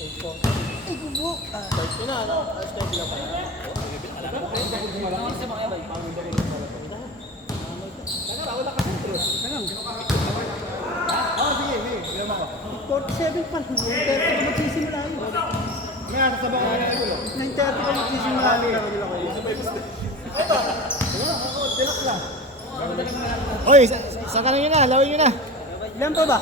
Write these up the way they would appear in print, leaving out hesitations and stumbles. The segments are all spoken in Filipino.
Ay, gubo! Start ko na, ano? Start lang pala. Wala ka sentro. Sige, may. 47 pa. 9:30 ko magsisimula yun. Nga, sasabang ka na ito. 9:30 ko magsisimula yun. Wala, ako, tilak lang. Oy, saan ka na yun na? Lawin nyo na. Ilan pa ba?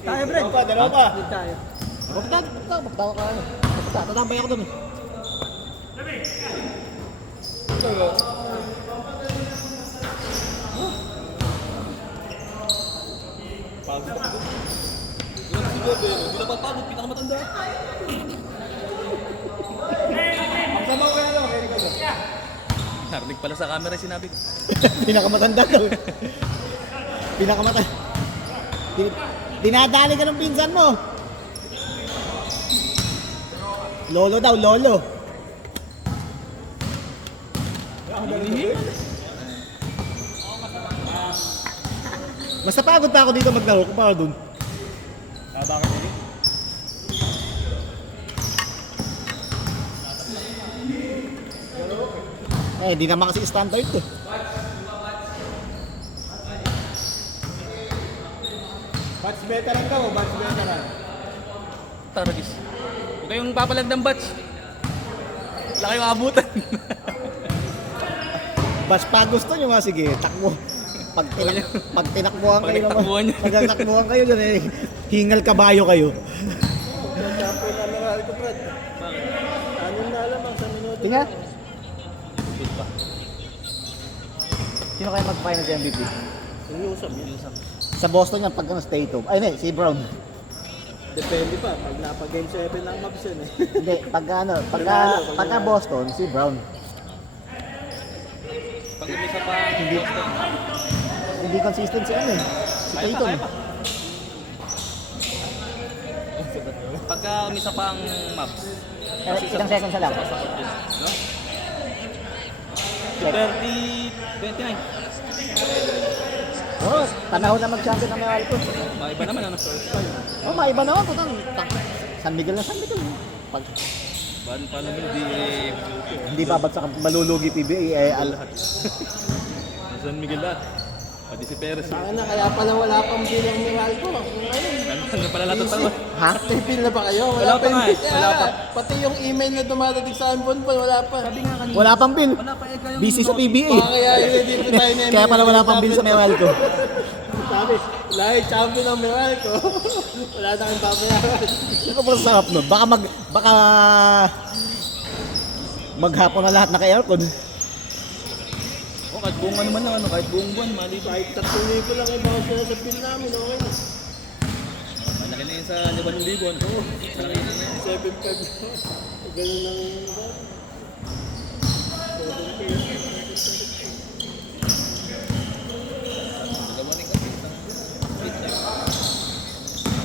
Tayo, Brad. Dalawa pa. Hindi tayo. Magtawa ka ano. Tatambay ako dun. Pagod ako. Yung si Bebe, hindi na papagod, pinakamatanda. Ang sama ko na lang, Eric. Narinig pala sa camera yung sinabi ko. Pinakamatanda daw. Pinakamatanda. Dinadali ka ng pinsan mo. Lolo daw, lolo. Mas napagod pa ako dito maglaro kumpara dun. Bakit hindi? Eh, di naman kasi standard to. Batch veteran ka mo, batch veteran. Taragis. Huwag kayong papalag ng batch. Wala kayong abutan. Bas pa gusto nyo nga, sige, takbo. Pag tinakbuhan kayo Pag naman, pag tinakbuhan kayo dyan eh, hingal kabayo kayo. Champion na meral ko, Brad. Ano na lamang sa minuto. Tinga? Sino kaya mag-finals MVP? Iusap yun. Sa Boston yan, pag ano, state of. Ay, hindi, si Brown. Depende pa, pag napag-game 7 ng Mavs yun eh. Hindi, pagka Boston, si Brown. Pag umisa pa, Hindi consistent si ano eh. Si Payton. Pagka umisa pa ang maps. Ilang seconds na lang. No? 29. Oh, panahon na mag-champion ng Meral ko. Maiba naman ano. Oh, maiba naman po. San Miguel na San Miguel. Pag Paano hindi hindi babagsak malulugi PBA eh San Miguel lahat. Pati si Perez. Saka na, kaya pala wala pang bill ang meral ko. Ano pala lahat ng tawa? ha? May bill na ba kayo? Wala pa nga eh. Wala pa. Pati yung email na dumadating sa Ambon pa, wala pa. Sabi nga kanina. Wala pang bill. Wala pa eh kayong Busy sa PBA. Kaya yun dito tayo na Kaya pala wala pang bill sa Meral ko. Sabi, lahat champion ng meral ko. Wala na kang babayaran. Ano pa sarap nun? Baka maghapon na lahat naka-aircon. Oh, kahit buong ano man lang, ano, kahit buong buwan, mali ba? Kahit 3,000 lang yung bawas na sa bill namin, okay na. Malaki na yun sa 5,000. Oo, malaki na yun. 7 card. Ganun lang yun. Dalawa rin kasi isang split na yun.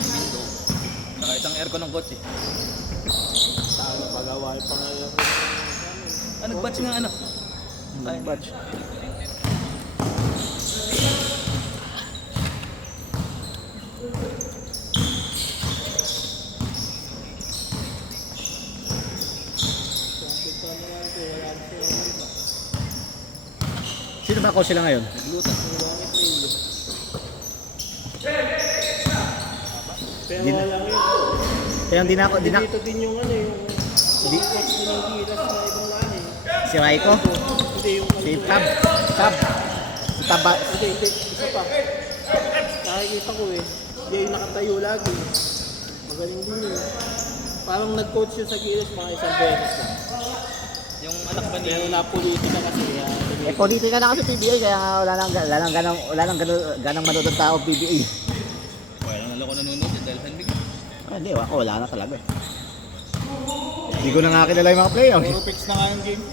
Window. Saka isang aircon ng kotse. Saan pag-away pa ngayon. Ah, nag-batch nga ano? Ay, Batch. Sino ba coach sila ngayon? naglutan. Pero Din- wala ngayon. Kaya hindi na ako, Dito din yung ano yung Di- coach din ang gilas sa ibang laan eh. si Raiko, Hindi yung si Tab, si Taba, Hindi, isa pa. Nakikita ko eh. Diyan yung nakatayo lagi. Magaling din yun. Parang nag-coach yun sa gilas mga isang beses lang. Yung anak ba ni... Pero na-politika kasi. eh politika na kasi PBA kaya nga wala nang ganang manood ng tao PBA. Wala nang loko nanonood yun dahil San Miguel. Ah, hindi, ako wala na talaga. Hindi ko na nga kilala yung mga player. Puro fix na nga yung game.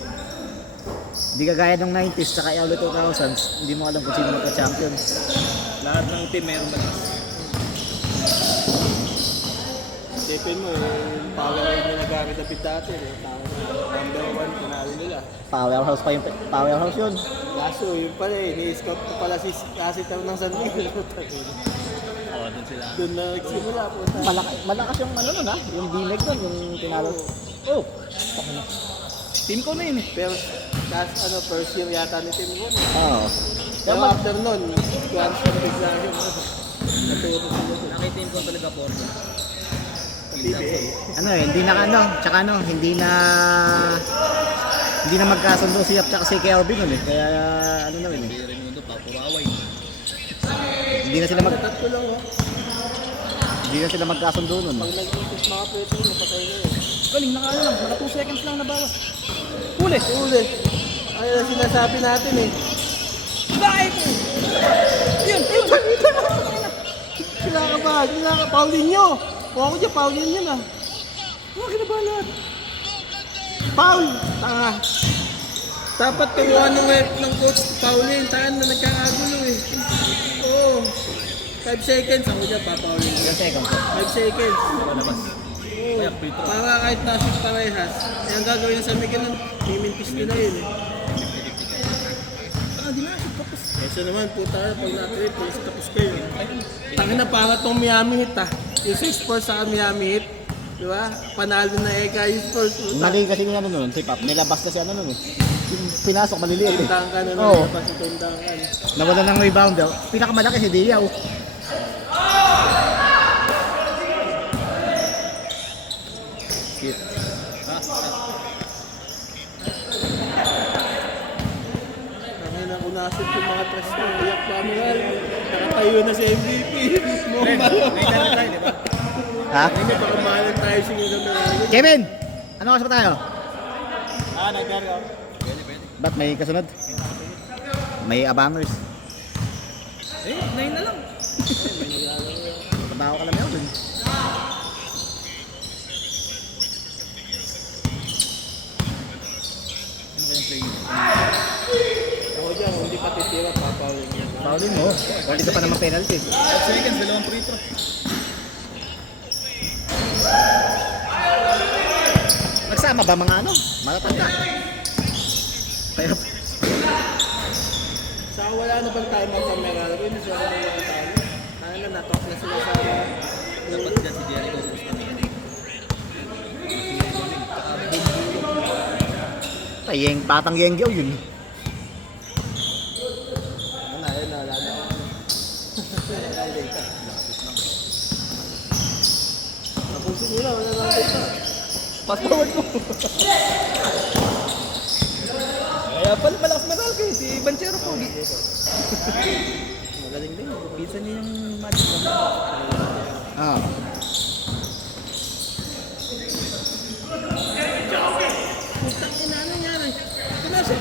Hindi kagaya ng 90s tsaka early 2000s, hindi mo alam kung sino magka-champion. Lahat ng team mayroong batas. Hindi, Isipin mo, yung power line na nagamit na dati, eh. Number 1, pinalo nila. Powerhouse pa yung powerhouse yun. Kaso, yun pala eh, ni-scout pa pala si Casitar ng San Miguel. Oo, doon sila. Doon na nagsimula po. Malakas yung ano nun ha, yung B-Meg nun, yung tinalo. Oh! Team ko na yun eh. Pero, first year yata ni Tim Gon. Oo. Pero after nun, transfer bigla yun. Naturo sila doon. Nakiteam ko talaga po. PBA. Ano eh, hindi na ano, tsaka ano, hindi na magkasundo si Yap tsaka si KRB nun eh. Kaya ano na yun eh. Hindi rin mundo, papuraway. Hindi na sila Tatlo lang oh. hindi na sila magkasundo nun. Pag nag-itis mga preto, napatay na yun. Galing, naka ano lang, naka 2 seconds lang nabawas. Huli! Uli. Ayun ang sinasabi natin eh. Bakit? Yun! Kailangan Paulinho! Kung ako dyan, Paulinho na. Huwag kinabalat. Paul! Tanga. Dapat turuan ng coach Paulin. Taan na nagkakagulo eh. Oo. 5 seconds ako dyan, Paulin. Ilang seconds? 5 seconds. Palabas. Oo. Kaya free throw. Para kahit nasip parehas. Eh, ang gagawin sa Miguel nun, mimintis nila yun eh. Di na, tapos. Kesa naman, puta, pag na-trade, kung tapos kayo. Tangin na para itong Miami Heat ah. Yung sa Spurs sa Miami Heat. Di ba? Panalo na Eka yung Spurs. Puta. Mali kasi yung ano nun, si Pap. Nilabas kasi ano nun eh. Yung pinasok, maliliit eh. Tundang ka na Oo. nung kasi tundang ka. Nawala ng rebound daw. Pinakamalaki si Diaw. Tangin na kung nasip yung mga trash mo. Iyak pa mo nga. Nakatayo na si MVP. Mukhang ba? May ganun tayo, di ba? Ha? Hindi baka mahalan tayo sinunod na namin. Kevin! Ano oras pa tayo? Nagkari ako. Ba't may kasunod? May abangers. Eh, 9 na lang. Trabaho ka lang yun. Ano kayang play? Ako dyan, hindi pa titira, papawin niya. Paulin mo. Kung dito pa naman penalty. 5 seconds, dalawang free throw. Nagsama ba mga ano? Matatanda. Kaya Saka wala na bang time out sa Meralco? Hindi sila kung mga tayo. Kaya na, natok na sila sa... Dapat dyan si Jericho Cruz kami. patang yengyaw yun. Ano na, yun na, wala na. Napusin nila, wala na data. Fast forward mo. Kaya pala malakas Meralco eh, si Banchero po. Magaling din. Pizza niya yung magic na. Ah. Putang ina, ano nangyari? Pinasok.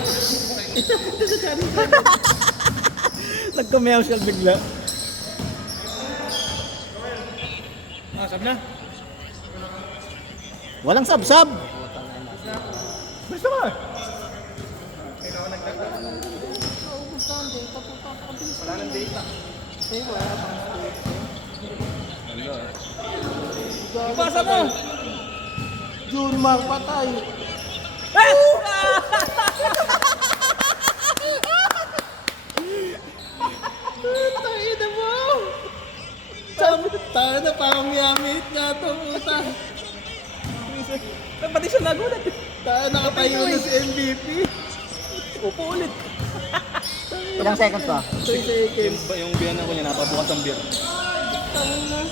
Inapunta sa channel. Nag-commercial bigla. Ah, sabi na. Walang sab-sab. Basta ka. Wala nang data. Eh, wala pang Ipasa mo. June Mark patay. Tayo na mo! Tayo na parang miyamit nga to, puta. Pati siya nagulat eh. Tayo nakatayo na si MVP. Upo ulit. Ilang seconds pa? 3 seconds. Yung biyanan ko niya, napabukas ang beer.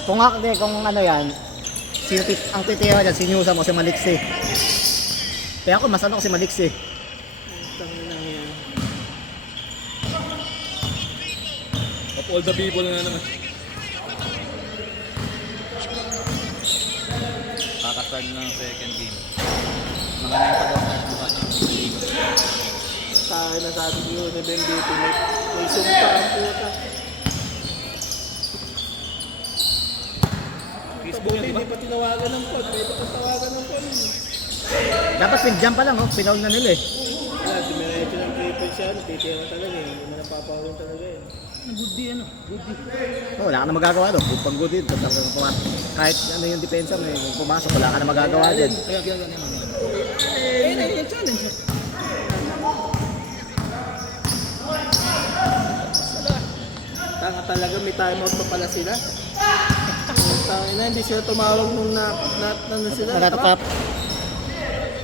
Kung ano yan, ang titira dyan, sinusa mo si Maliksi. Kaya ako, mas ano ko si Maliksi. Tangin na yan. Of all the people na naman. Kakastart na ng second game. Mga 9 pa daw start bukas. Tayo na sabi ko ni Ben dito, may sumpa ang puta. Facebook yan, Hindi diba? pa tinawagan ng pod. Pwede pa tawagan ng pod. Dapat pin-jump pa lang, oh. Pinaul na nila eh. Wala, dumiretso ng triple siya. Titira talaga eh. Hindi mo napapawin talaga eh. Good day, ano? Good day. Oh, wala ka na magagawa doon. Good pang good din. Kahit ano yung depensa mo, kung pumasok, wala ka na magagawa din. Kaya naman. Eh, yung challenge. Tanga talaga, may timeout pa pala sila. Tanga na, hindi sila tumawag nung ano sila. Natatrap.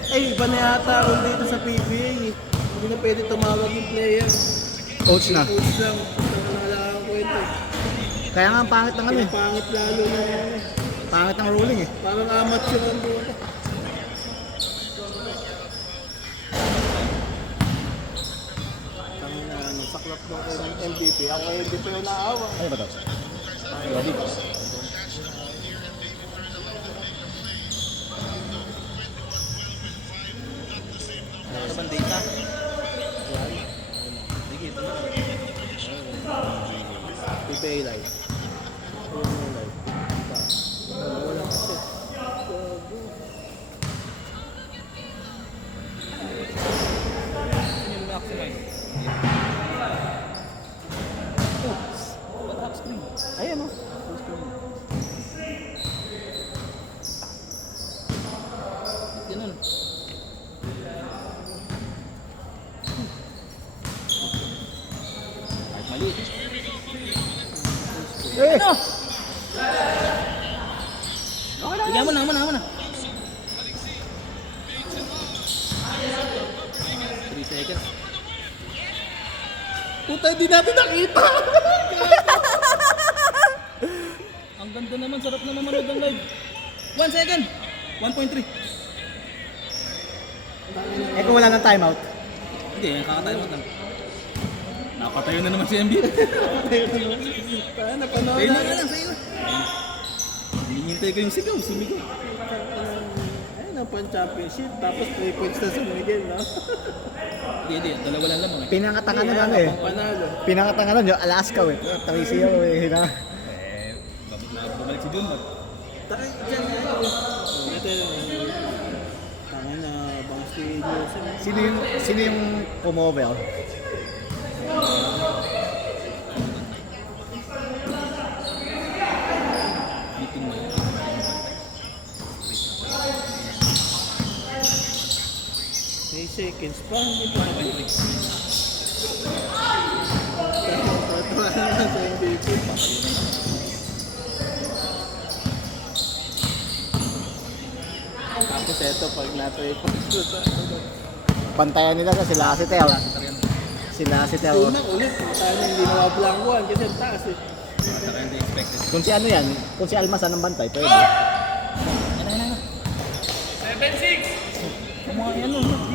Ay, iba na yata ako dito sa PBA. Hindi na pwede tumawag yung player. Coach na. Coach lang. Wala akong kwento. Kaya nga ang pangit ng ano eh. Pangit lalo na ano. Pangit ng ruling eh. Parang amateur ang buwan. Tangin na ano, saklap daw kayo ng MVP. Ako ay MVP yung naawa. Ano ba to? Ano bang data? Sige, ito na. PBA live. PBA live. Wala kasi. Yung maximize. What half screen? Ayan o. Ganun. Kahit maliit. Eh! Ano? Bigyan mo na. 3 seconds. Puta, hindi natin nakita! Ang ganda naman, sarap naman manood ng live. 1 second. 1.3. Eh kung wala ng timeout. Hindi, kakatayo mo lang. Napatayo na naman si MB. Tayo, napanood Sa'yo na na. lang, sa'yo na. Hinihintay ko yung sigaw, sumigaw. Ayun ang pan-championship. Tapos 3 points na sa Miguel, no? Hindi, dalawa lang naman. Pinangatangan ng ano eh. Panalo. Pinangatangan nun yung Alaska eh. Tawisi ako eh. Bumalik si Junmar. Tayo, dyan nga yun. Ito yung... Tangin na, bang studio. Sino yung pumover? Meeting mo. 3 seconds pa, hindi pa. Patuwa naman sa MVP. Tapos eto, pag natuloy pa sa Bantayan nila sa sila si Teo. Sila si Teo. unang ulit, tayo na hindi nawablanguan kasi ang taas eh. Saka hindi expected. Kung si ano yan, kung si Almas anong bantay, pwede. Ano. 7-6! Mga ano, dito.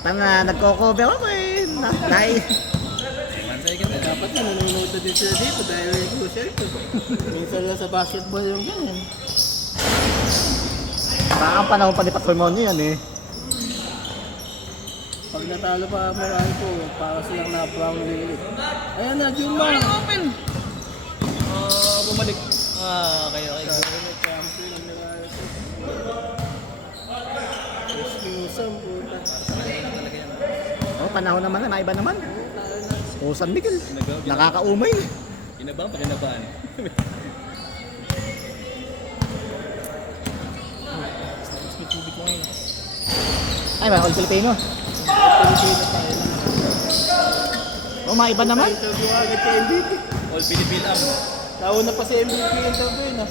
Tanga, nagko-cover ako eh. Nai. 1 second. Dapat na nanonood na din sila dito dahil crucial ito. Minsan lang sa basketball yung ganyan. Parang panahon pa ni Patrimono yan eh. Pag natalo pa marami po, para silang na-brown ulit. Ayan na, Juma! Open! Bumalik. Okay. Champion ang niraya ko. Exclusive, puta. Oh, panahon naman na, maiba naman. O San Miguel, nakakaumay. Kinabang pa kinabaan. Tubig mo ngayon. Ay, ba, all Filipino. Pilipino tayo na. Oh, maiba naman. Interview agad kay MVP. All Philippine am. Nauna pa si MVP interview na.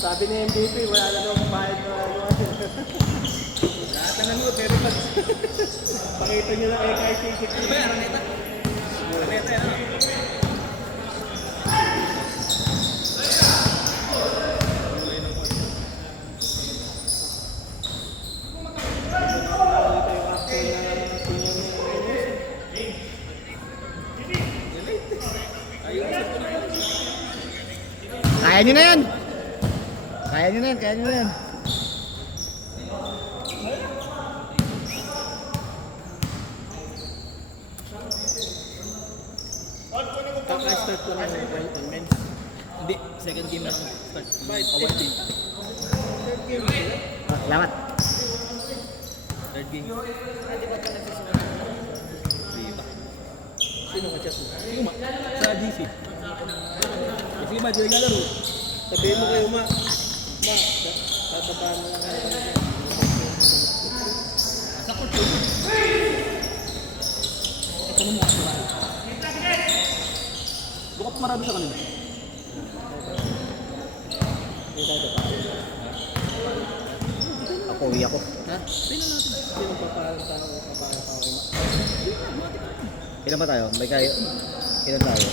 Sabi ni MVP, wala na daw kumayad na ano. Lahat na nanood, pero pag... Pakita nyo lang kay ticket. Ano ba yan, Araneta? Araneta yan, ano? Kaya nyo na yan. Kaya nyo na yan. Kaka-start ko lang yung Brighton, men. Hindi, second game na lang start. Bye. Away din. Third game sila. Salamat. Third game. Dito. Sino ka chat mo? Sino ma? Sa DC. Sige ma, di naglalaro. Sabihin mo kayo ma. Ma, tatapahan mo lang ako. Sa court yun. Ito mo mukha sa Bukap marami sa kanila. Ako, uwi ako. Ha? Tingnan natin. Sino papahalang tao o papahalang tao kay ma? Ilan ba tayo? May kayo? Ilan tayo?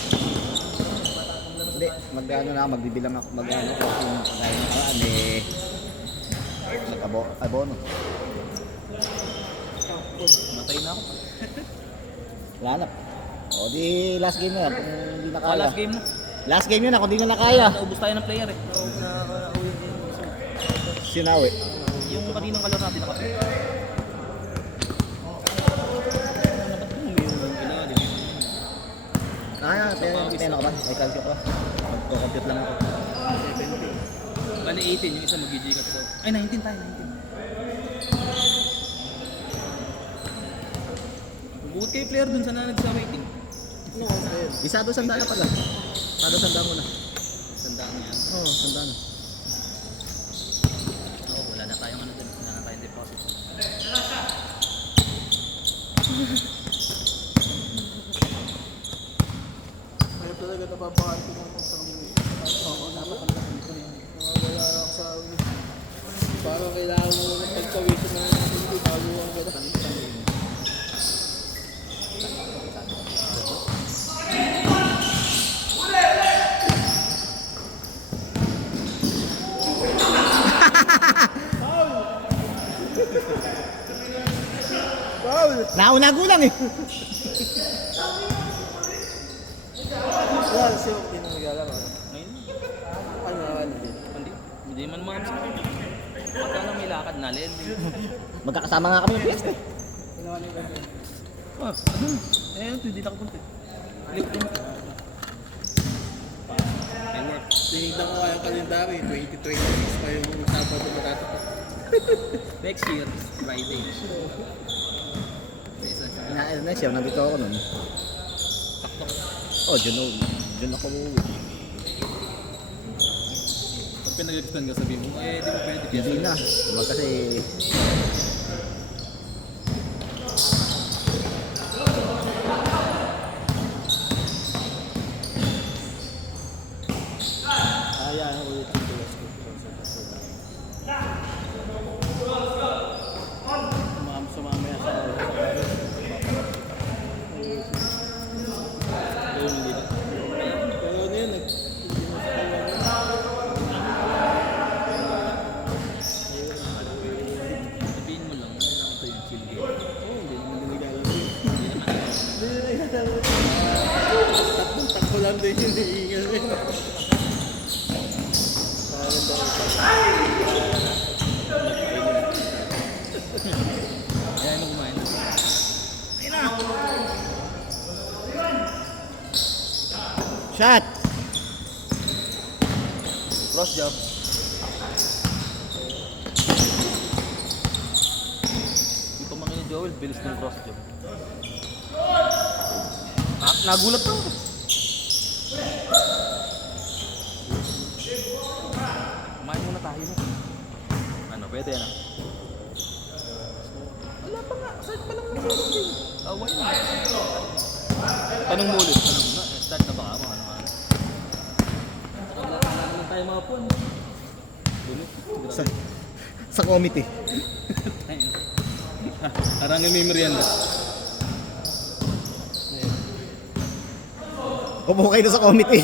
Hindi, mag-ano na, magbibilang ako, mag-ano ko kung kagaya ng karaan eh. Abono. Matay na ako. Wala na. O di last game na yan, kung hindi na kaya. Last game na. Last game yun na, kung hindi na kaya. Naubos tayo ng player eh. Sinawi. Yung kaninang kalaro natin nakapit. Pero hindi tayo ba? May calcio ka ba? Magko-compute lang ako. Bali 18, yung isa mag-GG daw. Ay, 19 tayo, 19. Bukod kayo player dun, sana nagsa-waiting. Isado sanda na pala. Isado sanda mo na. Tandaan mo yan. Oo, sanda na. Oo, wala na tayong ano dun. Wala na tayong deposit. Kaya talaga napapakaan ko ng sa uwi. Oo, napakalakas nito yan. Wala ako sa uwi. Parang kailangan mo ng pagkawisan ng hindi bago ang gano'n. Nauna gulang eh. Wala, siya yung pinagalang ako. Ngayon, Ano din. hindi man mga sa akin. Pagka na may lakad na, lending. Magkakasama nga kami yung fiesta eh. Ah, ano? Eh, ito, hindi nakapunta. Click din. May work. Tinignan ko kaya kalendary, 2026 pa yung Sabado matatapat. Next year, Friday. Isa-isa. Na siya, nandito ako nun. Sakto. Oh, June ako uuwi. Pag pinag-extend ka, sabihin mo, eh, di mo pwede. Hindi na. Kasi Kaya ako ulit yung tulas ko. Sumamaya sa Ayun, hindi na. pero ano yun, Sabihin mo lang, ano lang ito yung chill game. hindi naman niligalan yun. Hindi naman. Hindi niligalan. Takbo lang din yung niingal yun. Parang daw Kaya mo kumain. shot. Cross job. Ito mga ni Joel, bilis ng cross job. Nagulat ako. Kumain muna tayo na. Ano, pwede na. Wala pa nga, start pa lang ng game. Why not? Tanong mo ulit, tanong na. Start na ba ka mo? Ano? Wala lang tayo mga pon. Bunit. Sa committee. Arangin may merienda. Upo kayo sa committee.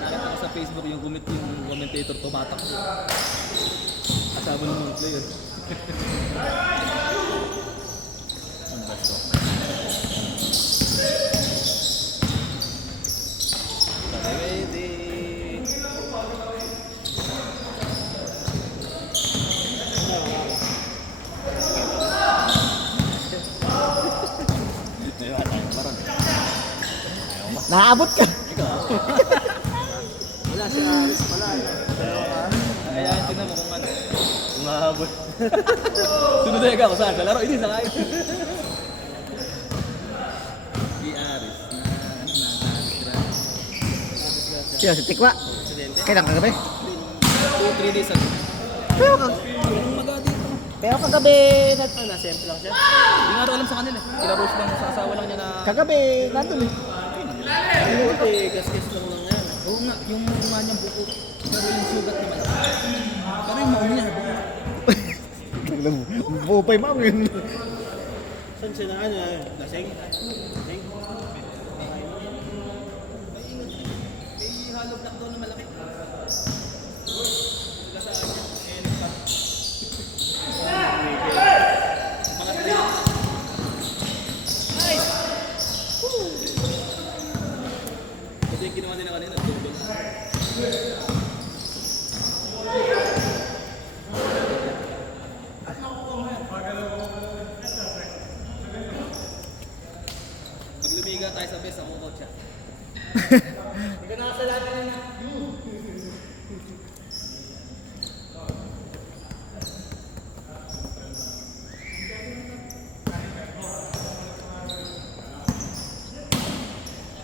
Nakita ko sa Facebook yung commentator tumatak. Kasama ng mga player. Ang basto. Ready. Naaabot ka. wala si Aris pala. Pero Kaya tingnan mo kung ano. Kung mahabol. Sunod na ako saan? Sa laro? Hindi, sa kain. Si Aris. Sino si Tikwa? Presidente. Kailan kagabi? 2-3 days ago. Pero, Yung maga dito. pero kagabi, Na-simple lang siya. Hindi nga rin alam sa kanila. Kinarose lang sa asawa lang niya na... kagabi, nandun eh. Ano eh, gas-gas lang lang yan. Oo nga, yung mga niyang buko. Pero yung sugat naman. Pero yung mauni niya, buko. Buo pa yung ma'am yun. Saan siya na ano? Lasing? Lasing? May hollow block daw na malaki. Ito yung ginawa nila kanina. Pag lumiga tayo sa best, ako coach siya.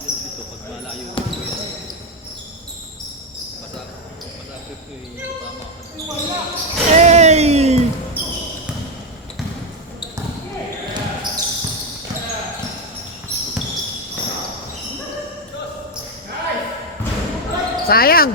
Dito, pag malayo ko yan. Pasapit ko yung tama ka. Hey! Sayang!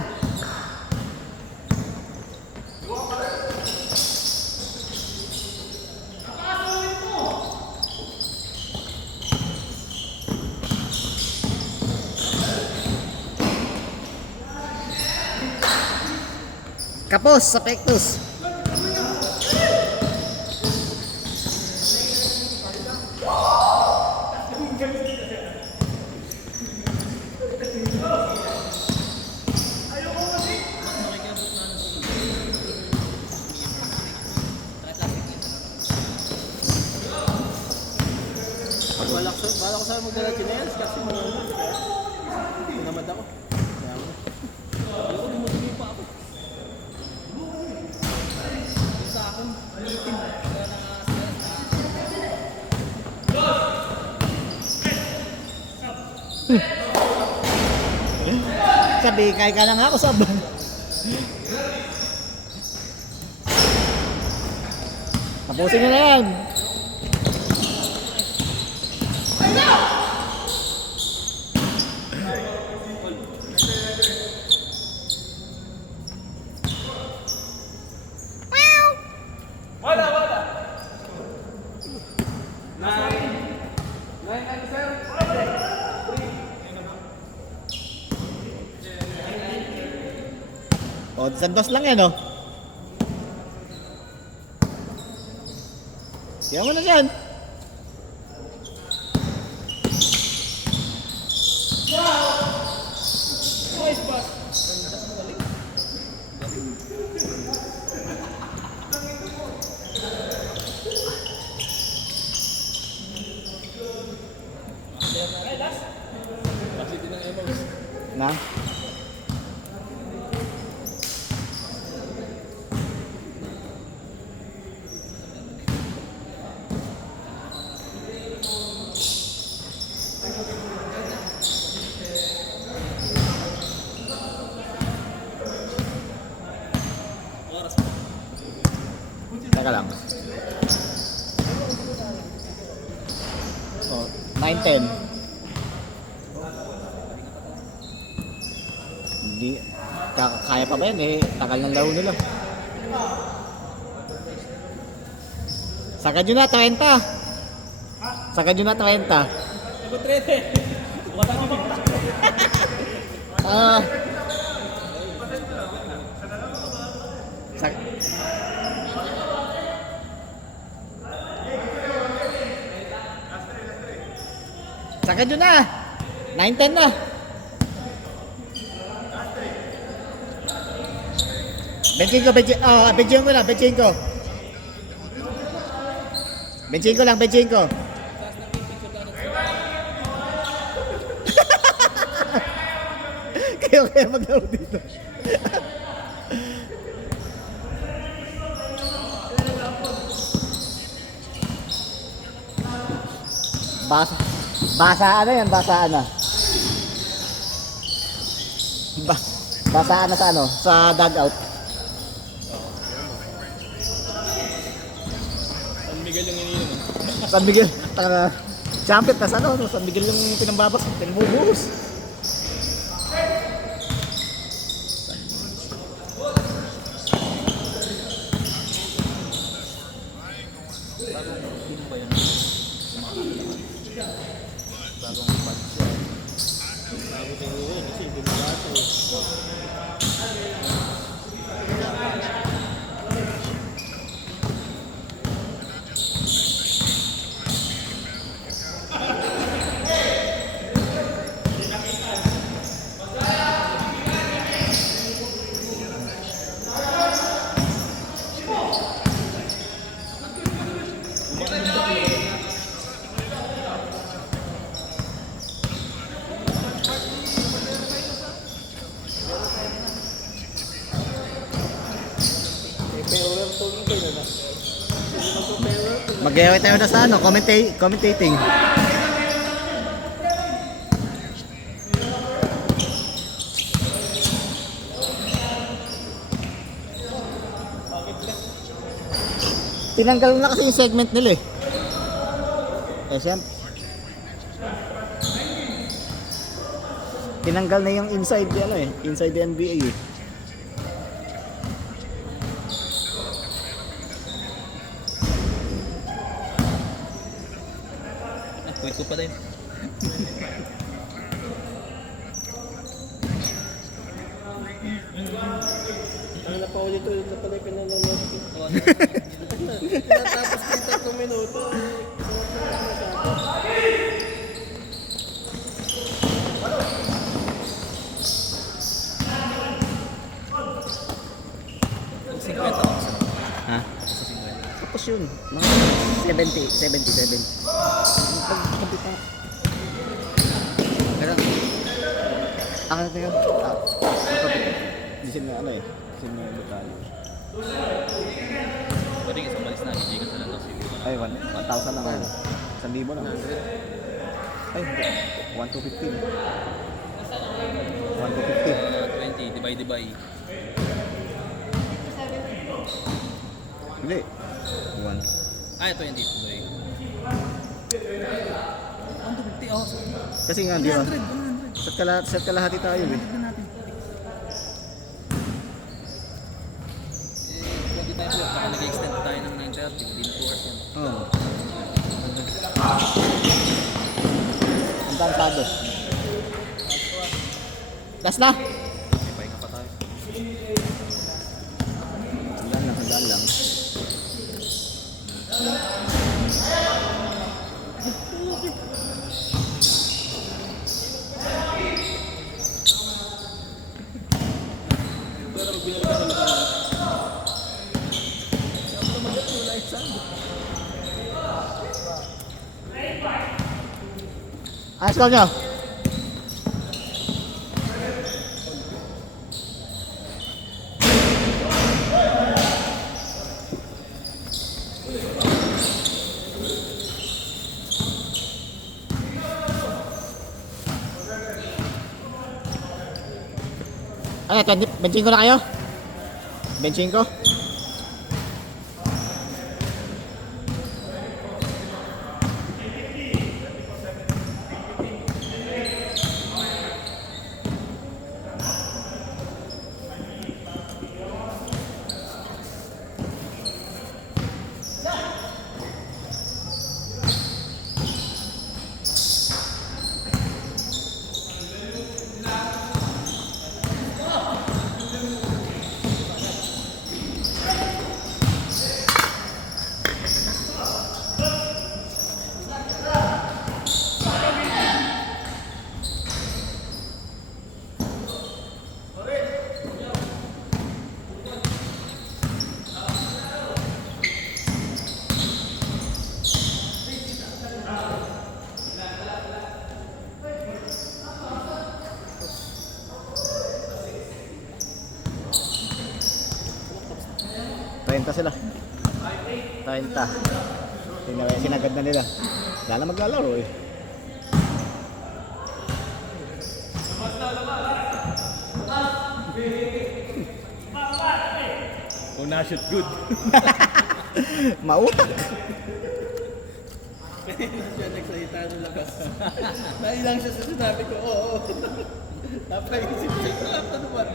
Kapos sa pektus. Bala ko sa'yo magdala chinelas kasi manunod. Pinamad ako. Kaya ako. Alam ko, dumudumi pa ako. Sa akin, itim. Kaya Sabi, kaya ka na nga ako sa ban. Tapusin mo na yan. O, santos lang yan, oh. Kaya mo na dyan. Na? Teka lang. Oh, 9:10. Hindi. Kaya pa ba yan eh? Tagal ng laro nila. Sagad nyo na, 30. Sagad nyo na, 30. Ako, 13. Wala ka ba? Ah. Sag Sagad nyo na. 9:10 na. Benching ko, benching. Benching ko lang, benching ko. Benching ko lang, benching ko. Kaya maglaro dito. Basaan na yan, basaan na. Basaan na sa ano, sa dugout. San Miguel yung iniinom. San Miguel, talaga. Champit na sa ano, San Miguel yung pinambabas, pinambubuhos. Sino ba yun? Bagong punch yan. Bago tayo yun kasi bumagato. Mag-away tayo na sa ano, commentating. Tinanggal na kasi yung segment nila eh. Siyempre. Tinanggal na yung inside the ano eh, inside the NBA eh. Wait ko pa din. Ang napaulit ulit na pala yung pinanonood ko. O, ano? Tinatapos ko yung 3 minuto. Ang 50 ako sa Ha? sa 50. Tapos yun, mga 70. Pagkabita. Pero, teka. Disin na ano eh. Disin na yung butalo. Pwede ka sa malis na, hindi ka sa lang kasi. Ay, 1,000 lang ano. 1,000 lang. Ay, 1 to 15. 1 to 15. 20, divide by. Hindi. 1. Ay, 20 tuloy. 1 to 50, oh. Kasi nga, di ba? Set kalahati tayo eh. Pwede tayo po, baka nag-extend tayo ng 9:30, hindi na 2 hours yan. Oo. Ang tarantado. Last na! May pahinga pa tayo. Sandaan lang. Ayos ka nyo. Ay, benching ko na kayo? Benching ko? Sila. 30. Sinagad na nila. Wala na maglalaro eh. Kung na-shoot good. Mautak. Kanina siya nagsalita ng labas. Nailang siya sa sinabi ko, oo. Napaisip siya, ano ba?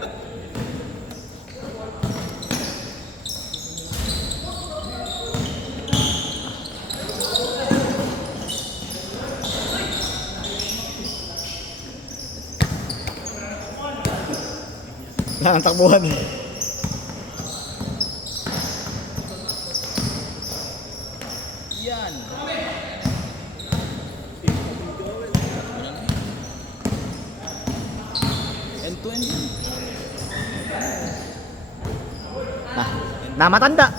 Wala nang takbuhan. Yan. End to end. Na matanda.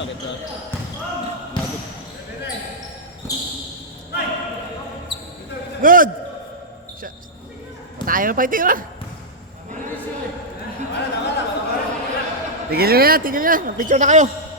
Bakit na? Good! Tayo na fighting na. Tigil nyo na, tigil nyo na. Picture na kayo.